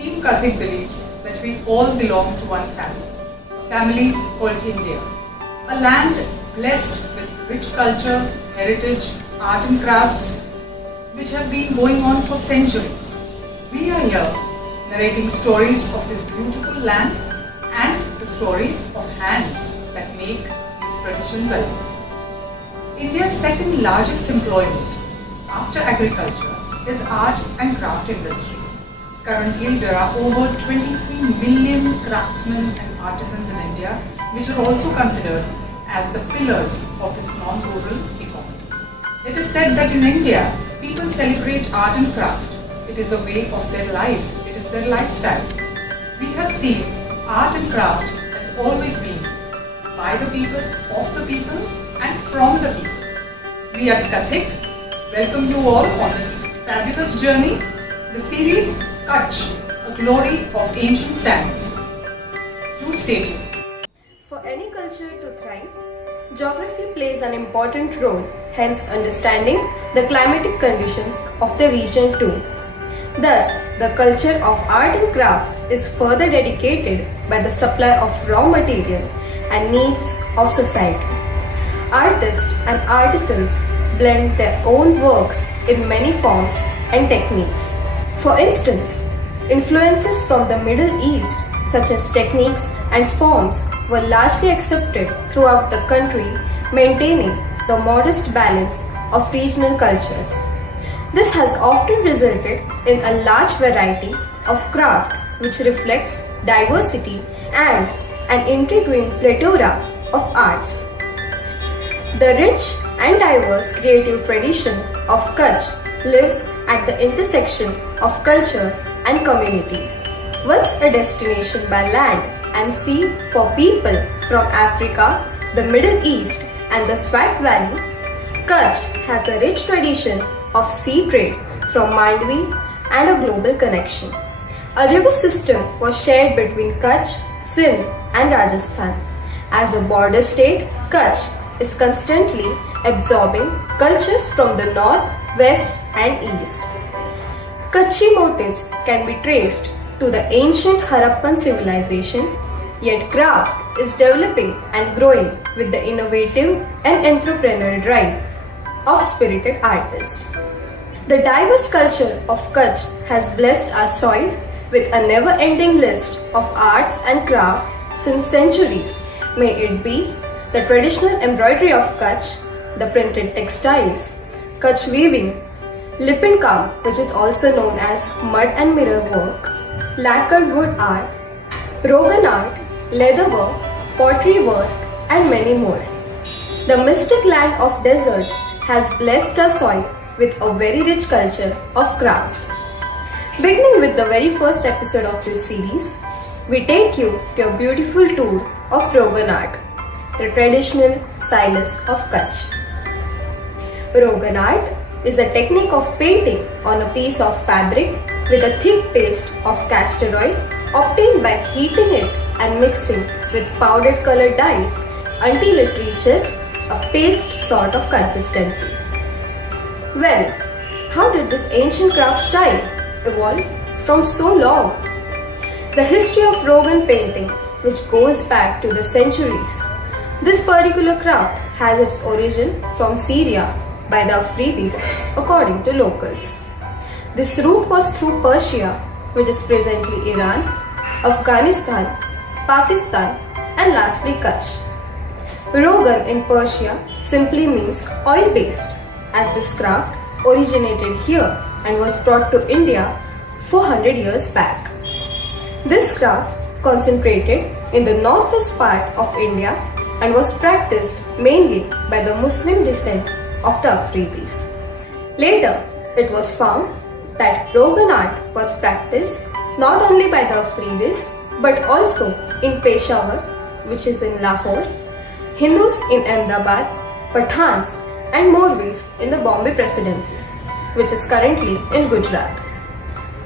Team Kathik believes that we all belong to one family, a family called India, a land blessed with rich culture, heritage, art and crafts, which have been going on for centuries. We are here narrating stories of this beautiful land and the stories of hands that make these traditions alive. India's second largest employment after agriculture is art and craft industry. Currently, there are over 23 million craftsmen and artisans in India, which are also considered as the pillars of this non-rural economy. It is said that in India, people celebrate art and craft. It is a way of their life. It is their lifestyle. We have seen art and craft has always been by the people, of the people, and from the people. We at Kathik welcome you all on this fabulous journey, the series Kutch, a glory of ancient sands. Do stay tuned. For any culture to thrive, geography plays an important role, hence understanding the climatic conditions of the region too. Thus, the culture of art and craft is further dedicated by the supply of raw material and needs of society. Artists and artisans blend their own works in many forms and techniques. For instance, influences from the Middle East such as techniques and forms were largely accepted throughout the country, maintaining the modest balance of regional cultures. This has often resulted in a large variety of craft which reflects diversity and an intriguing plethora of arts. The rich and diverse creative tradition of Kutch lives at the intersection of cultures and communities. Once a destination by land and sea for people from Africa, the Middle East and the Swat Valley, Kutch has a rich tradition of sea trade from Mandvi and a global connection. A river system was shared between Kutch, Sindh and Rajasthan. As a border state, Kutch is constantly absorbing cultures from the north, west and east. Kutchi motifs can be traced to the ancient Harappan civilization, yet craft is developing and growing with the innovative and entrepreneurial drive of spirited artists. The diverse culture of Kutch has blessed our soil with a never-ending list of arts and crafts since centuries, may it be the traditional embroidery of Kutch, the printed textiles, Kutch weaving, Lipin Kam, which is also known as mud and mirror work, lacquered wood art, Rogan art, leather work, pottery work, and many more. The mystic land of deserts has blessed our soil with a very rich culture of crafts. Beginning with the very first episode of this series, we take you to a beautiful tour of Rogan art, the traditional stylus of Kutch. Rogan art is a technique of painting on a piece of fabric with a thick paste of castor oil obtained by heating it and mixing with powdered colored dyes until it reaches a paste sort of consistency. Well, how did this ancient craft style evolve from so long? The history of Rogan painting, which goes back to the centuries. This particular craft has its origin from Syria by the Afridis, according to locals. This route was through Persia, which is presently Iran, Afghanistan, Pakistan, and lastly Kutch. Rogan in Persia simply means oil-based, as this craft originated here and was brought to India 400 years back. This craft concentrated in the northwest part of India and was practiced mainly by the Muslim descent of the Afridis. Later, it was found that Rogan art was practiced not only by the Afridis but also in Peshawar, which is in Lahore, Hindus in Ahmedabad, Pathans and Morvis in the Bombay Presidency, which is currently in Gujarat,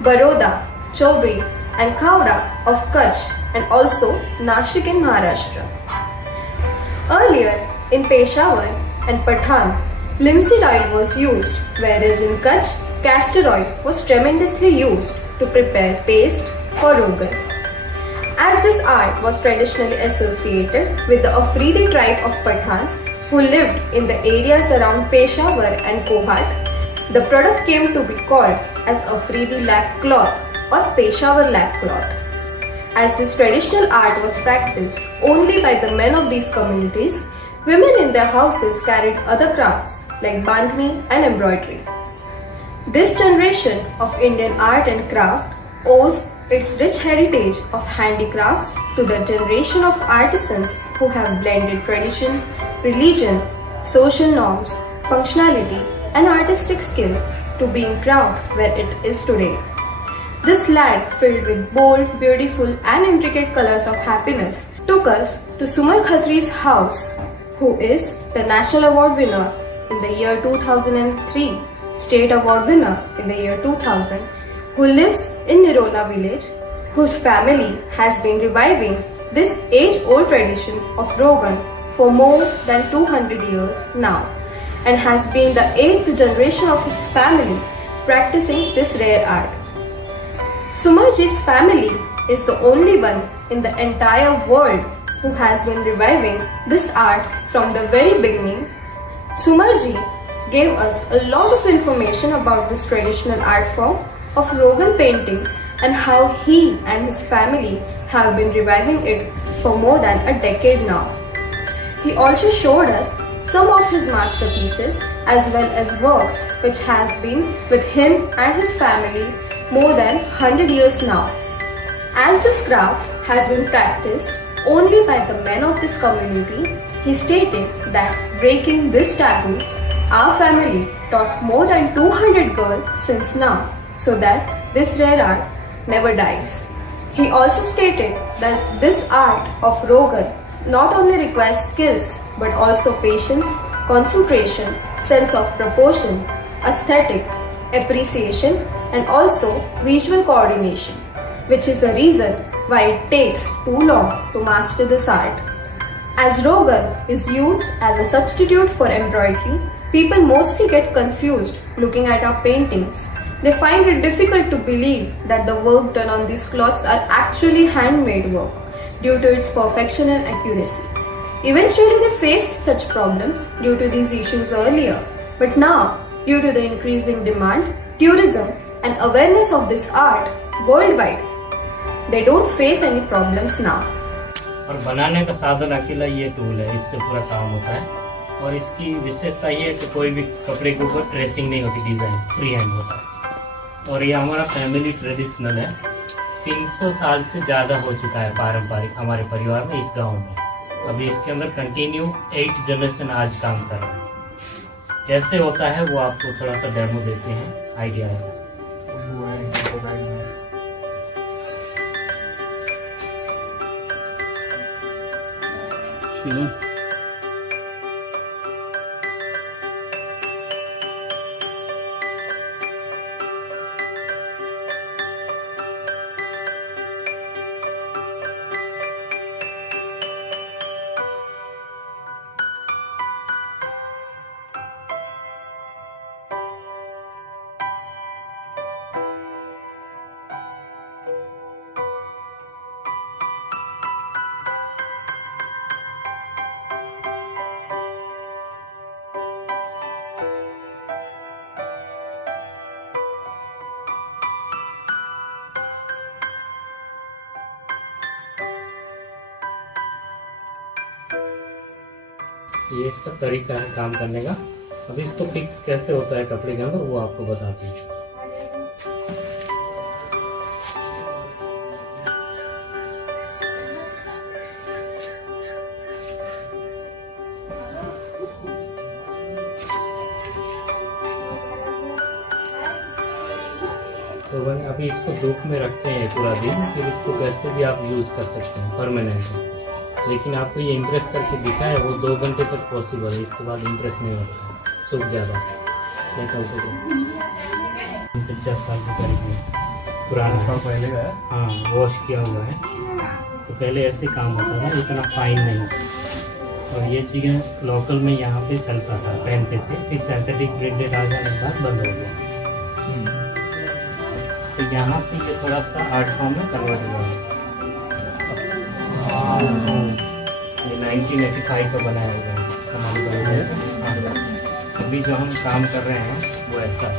Baroda, Chobri and Khavda of Kutch and also Nashik in Maharashtra. Earlier in Peshawar and Pathan, linseed oil was used, whereas in Kutch, castor oil was tremendously used to prepare paste for Rogan. As this art was traditionally associated with the Afridi tribe of Pathans who lived in the areas around Peshawar and Kohat, the product came to be called as Afridi lap cloth or Peshawar lap cloth. As this traditional art was practiced only by the men of these communities, women in their houses carried other crafts like bandhani and embroidery. This generation of Indian art and craft owes its rich heritage of handicrafts to the generation of artisans who have blended tradition, religion, social norms, functionality, and artistic skills to being craft where it is today. This land filled with bold, beautiful, and intricate colors of happiness took us to Suman Khatri's house, who is the National Award winner in the year 2003, State Award winner in the year 2000, who lives in Nirola village, whose family has been reviving this age-old tradition of Rogan for more than 200 years now, and has been the 8th generation of his family practicing this rare art. Sumarji's family is the only one in the entire world who has been reviving this art from the very beginning. Sumarji gave us a lot of information about this traditional art form of Rogan painting and how he and his family have been reviving it for more than a decade now. He also showed us some of his masterpieces as well as works which has been with him and his family more than 100 years now. As this craft has been practiced only by the men of this community, he stated that breaking this taboo, our family taught more than 200 girls since now, so that this rare art never dies. He also stated that this art of Rogan not only requires skills but also patience, concentration, sense of proportion, aesthetic, appreciation, and also visual coordination, which is the reason why it takes too long to master this art. As Rogan is used as a substitute for embroidery, people mostly get confused looking at our paintings. They find it difficult to believe that the work done on these cloths are actually handmade work due to its perfection and accuracy. Eventually they faced such problems due to these issues earlier, but now, due to the increasing demand, tourism, and awareness of this art worldwide, they don't face any problems now. और बनाने का साधन अकेला ये tool है, इससे पूरा काम होता है। और इसकी विशेषता ये है कि कोई भी कपड़े के ऊपर ट्रेसिंग नहीं होती, डिजाइन फ्री हैंड होता है। और ये हमारा फैमिली ट्रेडिशनल है, 300 साल से ज़्यादा हो चुका है पारंपरिक हमारे परिवार में, इस गांव में। अभी इसके अंदर कंटिन्यू 8 जनरेशन आज काम कर रहे हैं। कैसे होता है वो आपको थोड़ा सा डेमो देते हैं, आइडिया है। ये इसका तरीका है काम करने का। अब इसको फिक्स कैसे होता है कपड़े के अंदर वो आपको बताते हैं। तो भाई अभी इसको धूप में रखते हैं पूरा दिन, फिर इसको कैसे भी आप यूज कर सकते हैं परमानेंट। लेकिन आपको ये इम्प्रेस करके दिखा है वो 2 घंटे तक पॉसिबल है, इसके बाद इम्प्रेस नहीं होता, सूख जाता है। 50 साल के करीब में पुराना साल पहले है। हाँ, वॉश किया हुआ है। तो पहले ऐसे काम होता था, इतना फाइन नहीं होता। और ये चीज़ें लोकल में यहाँ पे चलता था, पहनते थे। फिर सिंथेटिक ब्रांडेड आ जाने के बाद बंद हो गया। तो यहाँ से ये थोड़ा सा आर्ट फॉर्म में कन्वर्ट हुआ है। ये 1985 का बनाया हुआ है कमाल का है। अभी जो हम काम कर रहे हैं वो ऐसा है।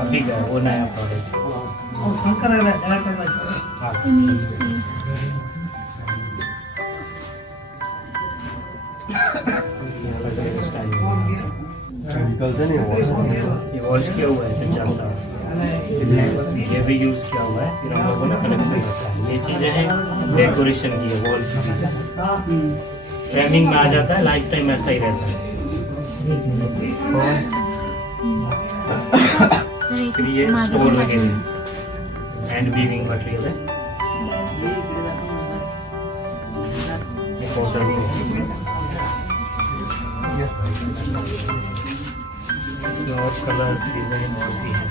अभी का वो नया प्रोडक्ट। ये वॉश किया हुआ है चलता है, ये भी यूज किया हुआ है। फिर हम लोगों ने कलेक्शन रखा है। ये चीजें हैं डेकोरेशन की है, वॉल की फ्रेमिंग में आ जाता है, लाइफ टाइम ऐसा ही रहता है। फिर ये स्टोर लगे हुए हैंड वीविंग मटेरियल है। ये कॉटन और कलर डिजाइन होती है।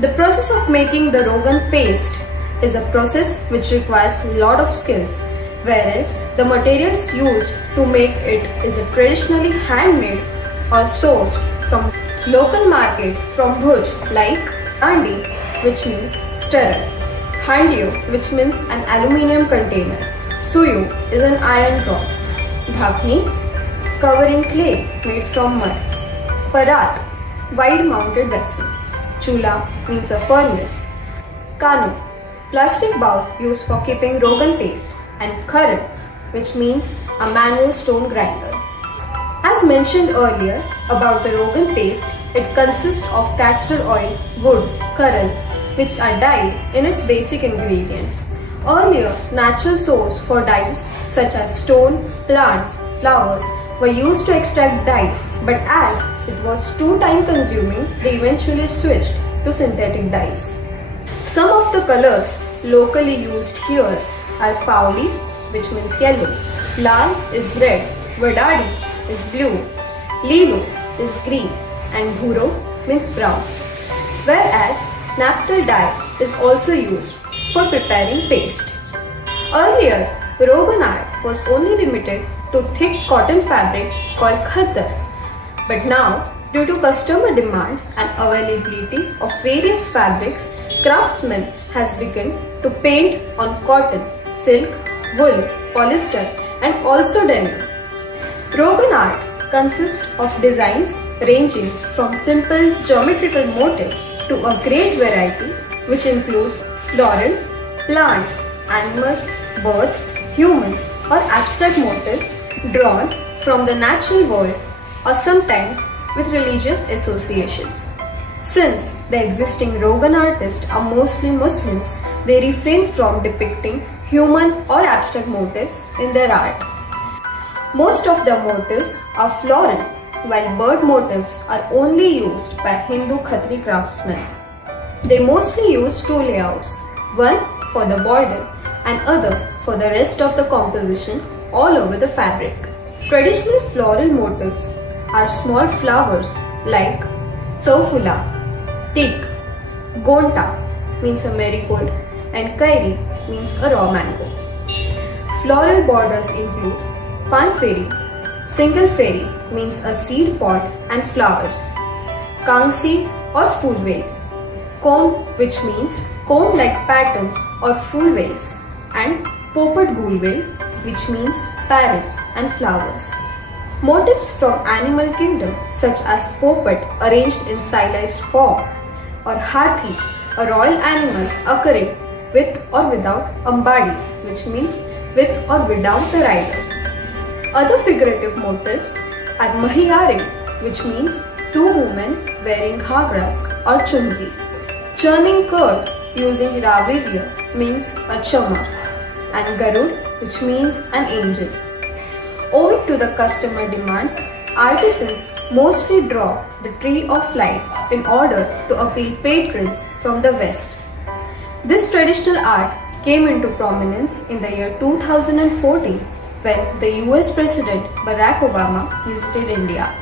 The process of making the Rogan paste is a process which requires a lot of skills, whereas the materials used to make it is traditionally handmade or sourced from local market from Bhuj, like Andi, which means stirrer, Handio, which means an aluminium container, Suyu is an iron rod, Dhakni, covering clay made from mud, Parat, wide mounted vessel, Chula means a furnace, Kanu, plastic bowl used for keeping Rogan paste, and Kharan, which means a manual stone grinder. As mentioned earlier about the Rogan paste, it consists of castor oil, wood, kharan, which are dyed in its basic ingredients. Earlier, natural source for dyes such as stone, plants, flowers were used to extract dyes, but as it was too time consuming, they eventually switched to synthetic dyes. Some of the colors locally used here are Pauli, which means yellow, Lal is red, Vadadi is blue, Lilo is green, and Bhuro means brown. Whereas naphtha dye is also used for preparing paste. Earlier, Rogan art was only limited to thick cotton fabric called khaddar. But now, due to customer demands and availability of various fabrics, craftsmen has begun to paint on cotton, silk, wool, polyester, and also denim. Rogan art consists of designs ranging from simple geometrical motifs to a great variety which includes floral, plants, animals, birds, humans or abstract motifs drawn from the natural world or sometimes with religious associations. Since the existing Rogan artists are mostly Muslims, they refrain from depicting human or abstract motifs in their art. Most of the motifs are floral, while bird motifs are only used by Hindu Khatri craftsmen. They mostly use two layouts, one for the border and other for the rest of the composition all over the fabric. Traditional floral motifs are small flowers like Saufula, Teak, Gonta means a marigold and Kairi means a raw mango. Floral borders include Panferi, single fairy means a seed pod and flowers, Kangsi or fool veil, Comb which means comb-like patterns or fool veils, and Popat ghool veil which means parrots and flowers. Motifs from animal kingdom such as Popat arranged in stylized form or Hathi, a royal animal occurring with or without Ambadi which means with or without the rider. Other figurative motifs are Mahiyare which means two women wearing ghagras or chunris. Churning curd using Ravirya means a chama and Garud which means an angel. Owing to the customer demands, artisans mostly draw the tree of life in order to appeal patrons from the west. This traditional art came into prominence in the year 2014 when the US President Barack Obama visited India.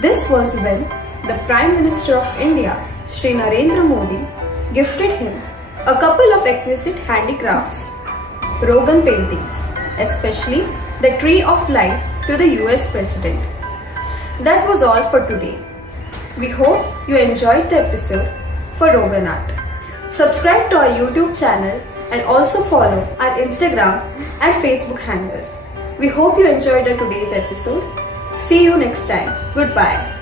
This was when the Prime Minister of India, Shri Narendra Modi, gifted him a couple of exquisite handicrafts, Rogan paintings, especially the Tree of Life to the US President. That was all for today. We hope you enjoyed the episode for Rogan art. Subscribe to our YouTube channel and also follow our Instagram and Facebook handles. We hope you enjoyed today's episode. See you next time. Goodbye.